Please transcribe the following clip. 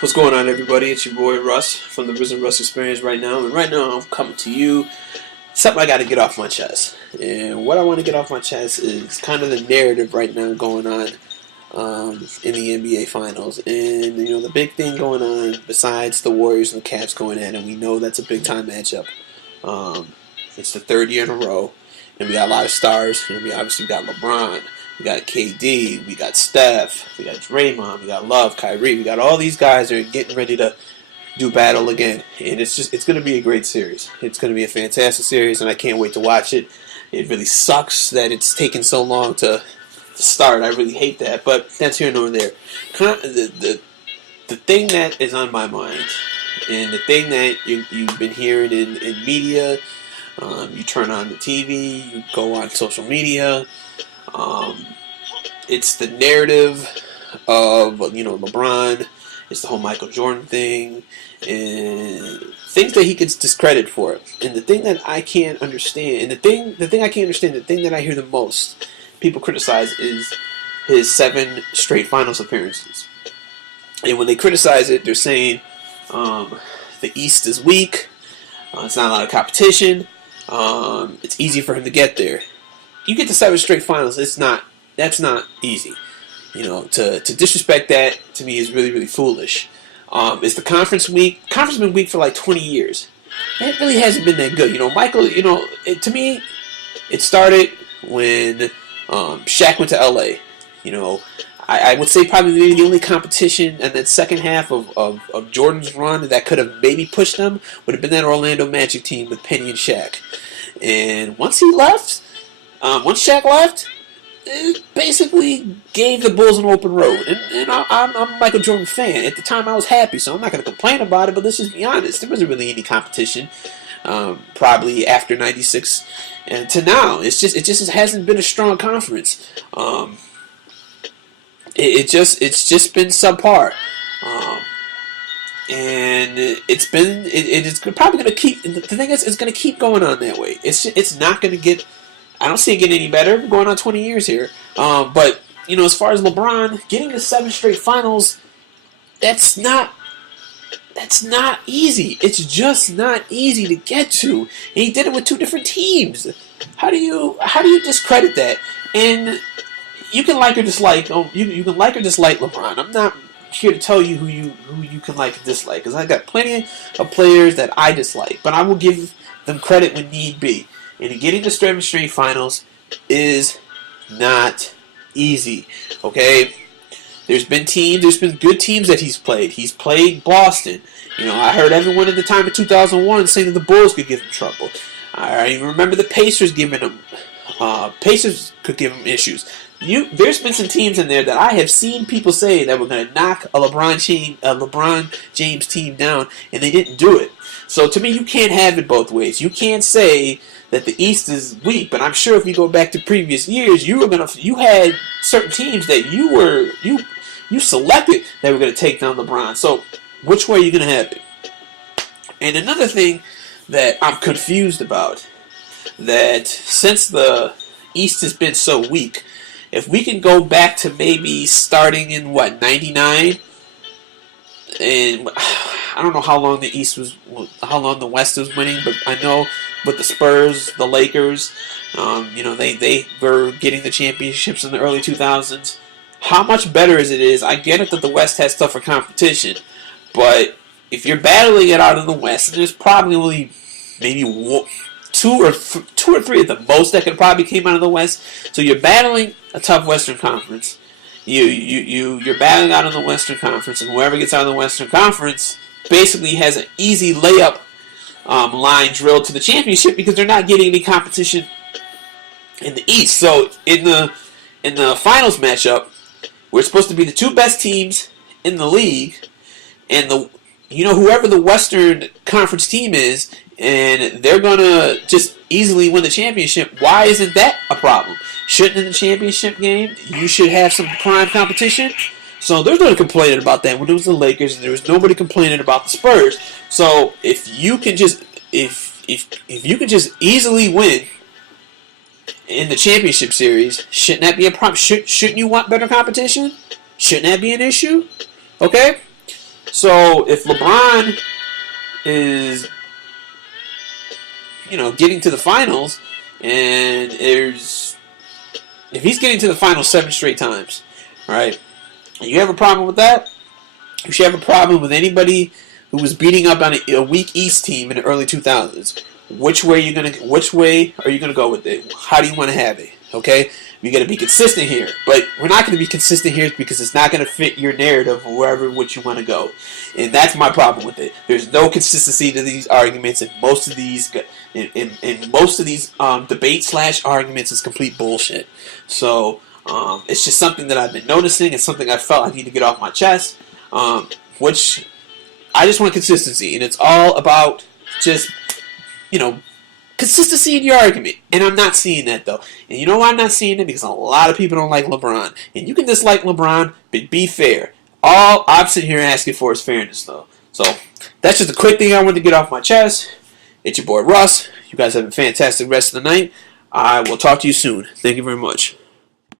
What's going on, everybody? It's your boy Russ from the Risen Russ Experience right now. And right now I'm coming to you something I got to get off my chest. And what I want to get off my chest is kind of the narrative right now going on in the NBA Finals. And, the big thing going on besides the Warriors and the Cavs going at it, and we know that's a big-time matchup. It's the third year in a row. And we got a lot of stars. We obviously got LeBron. We got KD, we got Steph, we got Draymond, we got Love, Kyrie, we got all these guys that are getting ready to do battle again. And it's going to be a great series. It's going to be a fantastic series, and I can't wait to watch it. It really sucks that it's taken so long to start. I really hate that, but that's here nor there. The thing that is on my mind, and the thing that you've been hearing in media, you turn on the TV, you go on social media, it's the narrative of, LeBron. It's the whole Michael Jordan thing, and things that he gets discredited for. And the thing that I can't understand, and the thing I can't understand, the thing that I hear the most people criticize is his 7 straight finals appearances. And when they criticize it, they're saying the East is weak, it's not a lot of competition, it's easy for him to get there. You get to 7 straight finals, that's not easy. To disrespect that, to me, is really, really foolish. Is the conference weak? Conference has been weak for like 20 years. It really hasn't been that good. Michael, to me, it started when Shaq went to LA. I would say probably the only competition in that second half of Jordan's run that could have maybe pushed them would have been that Orlando Magic team with Penny and Shaq. And once Shaq left, it basically gave the Bulls an open road. And I'm a Michael Jordan fan. At the time, I was happy, so I'm not going to complain about it, but let's just be honest. There wasn't really any competition, probably after 96 and to now. It just hasn't been a strong conference. It's just been subpar. And it's probably going to keep. The thing is, it's going to keep going on that way. It's not going to get. I don't see it getting any better. We're going on 20 years here. But as far as LeBron getting to 7 straight finals, that's not easy. It's just not easy to get to. And he did it with 2 different teams. How do you discredit that? And you can like or dislike. You can like or dislike LeBron. I'm not here to tell you who you can like or dislike, because I got plenty of players that I dislike, but I will give them credit when need be. And getting to 7 straight finals is not easy. Okay, there's been good teams that he's played. He's played Boston. I heard everyone at the time of 2001 saying that the Bulls could give him trouble. I even remember the Pacers giving him. Pacers could give him issues. There's been some teams in there that I have seen people say that were going to knock a LeBron James team down, and they didn't do it. So to me, you can't have it both ways. You can't say that the East is weak, but I'm sure if you go back to previous years, you had certain teams that you selected that were going to take down LeBron. So which way are you going to have it? And another thing that I'm confused about, that since the East has been so weak, if we can go back to maybe starting in 99, and I don't know how long how long the West was winning, but I know with the Spurs, the Lakers, they were getting the championships in the early 2000s. How much better is it? I get it that the West has tougher competition, but if you're battling it out in the West, there's probably only maybe 2 or 3 at the most that could probably came out of the West. So you're battling a tough Western Conference. You're battling out in the Western Conference, and whoever gets out of the Western Conference basically has an easy layup line drilled to the championship, because they're not getting any competition in the East. So in the finals matchup, we're supposed to be the 2 best teams in the league, and whoever the Western Conference team is, and they're gonna just easily win the championship. Why isn't that a problem? Shouldn't in the championship game you should have some prime competition? So there's nobody complaining about that when it was the Lakers, and there was nobody complaining about the Spurs. So if you can just easily win in the championship series, shouldn't that be a problem? Shouldn't you want better competition? Shouldn't that be an issue? Okay. So if LeBron is, getting to the finals, and if he's getting to the finals 7 straight times, right? And you have a problem with that? You should have a problem with anybody who was beating up on a weak East team in the early 2000s. Which way are you gonna go with it? How do you want to have it? Okay, we got to be consistent here, but we're not going to be consistent here because it's not going to fit your narrative or wherever which you want to go, and that's my problem with it. There's no consistency to these arguments, and most of these debate / arguments is complete bullshit. So it's just something that I've been noticing. It's something I felt I need to get off my chest. Which I just want consistency, and it's all about just consistency in your argument, and I'm not seeing that though. And you know why I'm not seeing it? Because a lot of people don't like LeBron, and you can dislike LeBron, but be fair. All I'm sitting here asking for is fairness, though. So that's just a quick thing I wanted to get off my chest. It's your boy Russ. You guys have a fantastic rest of the night. I will talk to you soon. Thank you very much.